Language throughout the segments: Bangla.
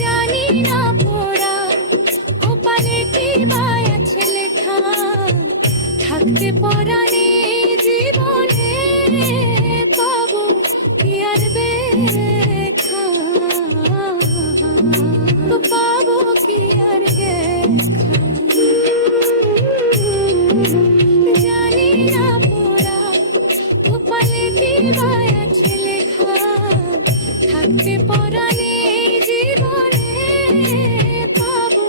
জানি না পোড়া কপালে কি বা আছে লেখা, থাকতে পরাণে জীবনে পাবো কি আর দেখা, তো পাবো কি আর দেখা। জানি না পোড়া কপালে কি বা আছে লেখা, থাকতে পরাণে জীবনে পাবো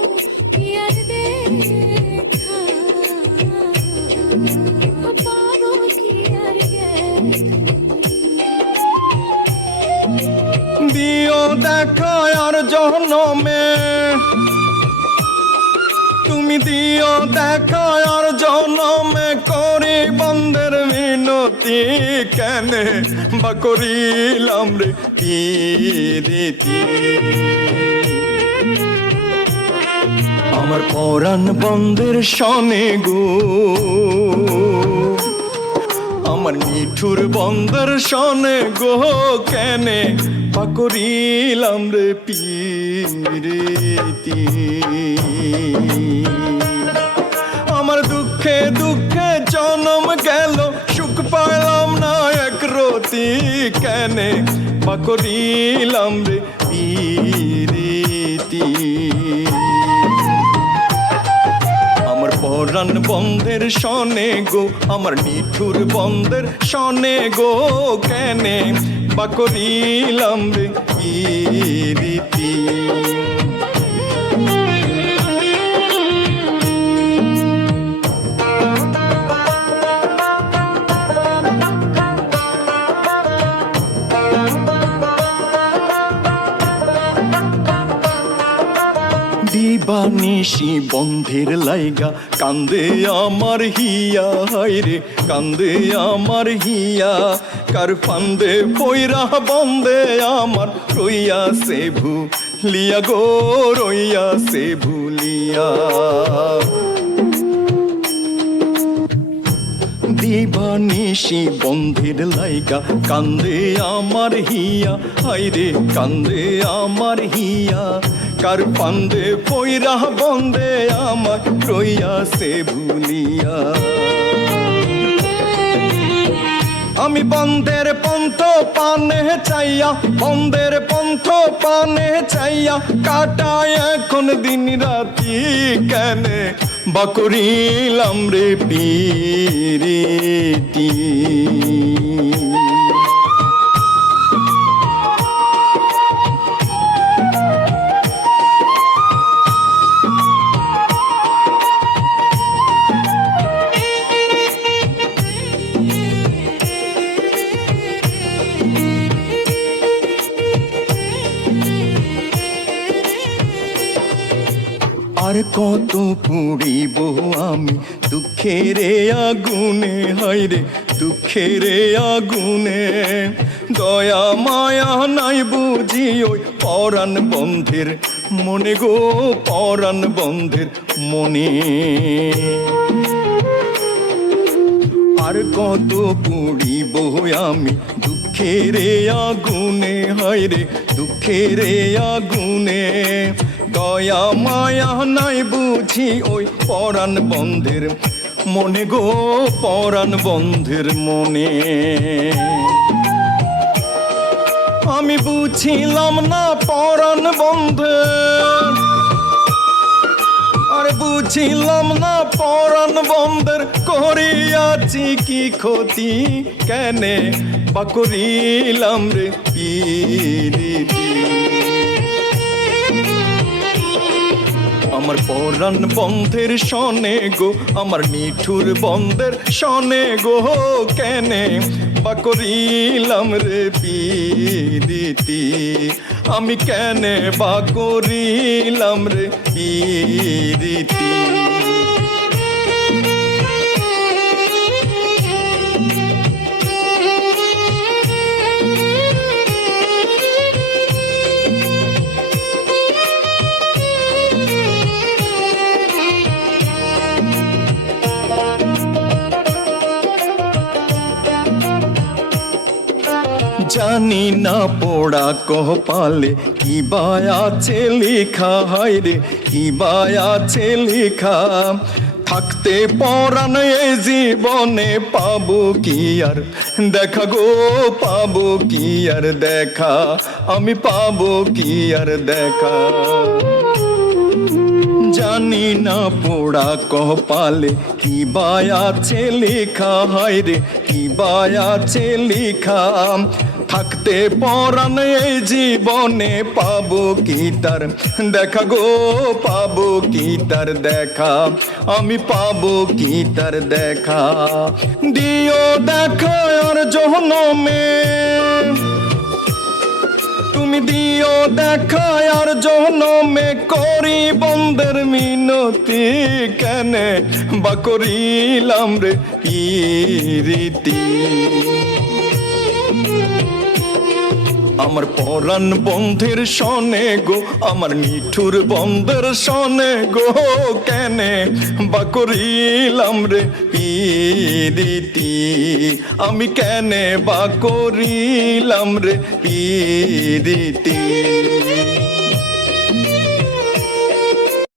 কি আর দেখা, পাবো কি আর দেখা। দিও দেখা আর জনমে, তুমি দিও দেখা আর জনমে, করি বন্ধের মিনতি, কেনে বা করিলাম রে প্রীতি। আমার পরাণ বন্ধের সনে গো, আমার নিঠুর বন্ধের সনে গো, কেনে বা করিলাম রে প্রীতি। আমার দুঃখে দুঃখে জনম গেল, সুখ পাইলাম না এক রতি, কেনে বা করিলাম রে প্রীতি। আমার পরাণ বন্ধের সনে গো, আমার নিঠুর বন্ধের সনে গো, কেনে বা করিলাম রে প্রীতি। দিবানিশি বন্ধের লাইগা কান্দে আমার হিয়া, হায়রে কান্দে আমার হিয়া, কার ফান্দে পয়রা বন্দে আমার রইয়া সে ভুলিয়া গো, রইয়া সে ভুলিয়া। দিবানিশি বন্ধের লাইগা কান্দে আমার হিয়া, হায়রে কান্দে আমার হিয়া, কার ফান্দে পয়রা বন্দে আমার রইয়া সে ভুলিয়া। আমি বন্ধের পন্থ পানে চাইয়া, বন্ধের পন্থ পানে চাইয়া, কাটায় এখন দিন রাতি, কেনে বা করিলাম রে প্রীতি। আর কত পুড়িব আমি দুঃখের আগুনে, হায়রে দুঃখের আগুনে, দয়া মায়া নাই বুঝি ওই পরাণ বন্ধের মনে গো, পরাণ বন্ধের মনে। আর কত পুড়িব আমি দুঃখের আগুনে, হায়রে দুঃখের আগুনে, দয়া মায়া নাই বুঝি ওই পরাণ বন্ধের মনে গো, পরাণ বন্ধের মনে। আমি বুঝিলাম না পরাণ বন্ধের, আর বুঝিলাম না পরাণ বন্ধের, করিয়াছি কি ক্ষতি, কেনে বা করিলাম রে প্রীতি। আমার পরাণ বন্ধের সনে গো, আমার নিঠুর বন্ধের সনে গো, কেনে বা করিলাম রে প্রীতি। আমি কেনে বা করিলাম রে প্রীতি। জানি না পোড়া কপালে কি বা আছে লেখা, হায় রে কি বা আছে লেখা। থাকতে পরাণ এই জীবনে পাবো কি আর দেখা গো, পাবো কি আর দেখা, আমি পাবো কি আর দেখা। জানি না পোড়া কপালে কি বা আছে লেখা, হায় রে কি বা আছে লেখা। থাকতে পরাণ এই জীবনে পাবো কি তার দেখা গো, পাবো কি তার দেখা, আমি পাবো কি তার দেখা। দিও দেখা আর জহনমে, তুমি দিও দেখা আর জহনমে, করি বন্দের মিনতি, কেনে বা করিলাম রে পিরিতি। আমার পরাণ বন্ধের সনে গো, আমার নিঠুর বন্ধের সনে গো, কেনে বা করিলাম রে পিরিতি, আমি কেনে বা করিলাম রে পিরিতি।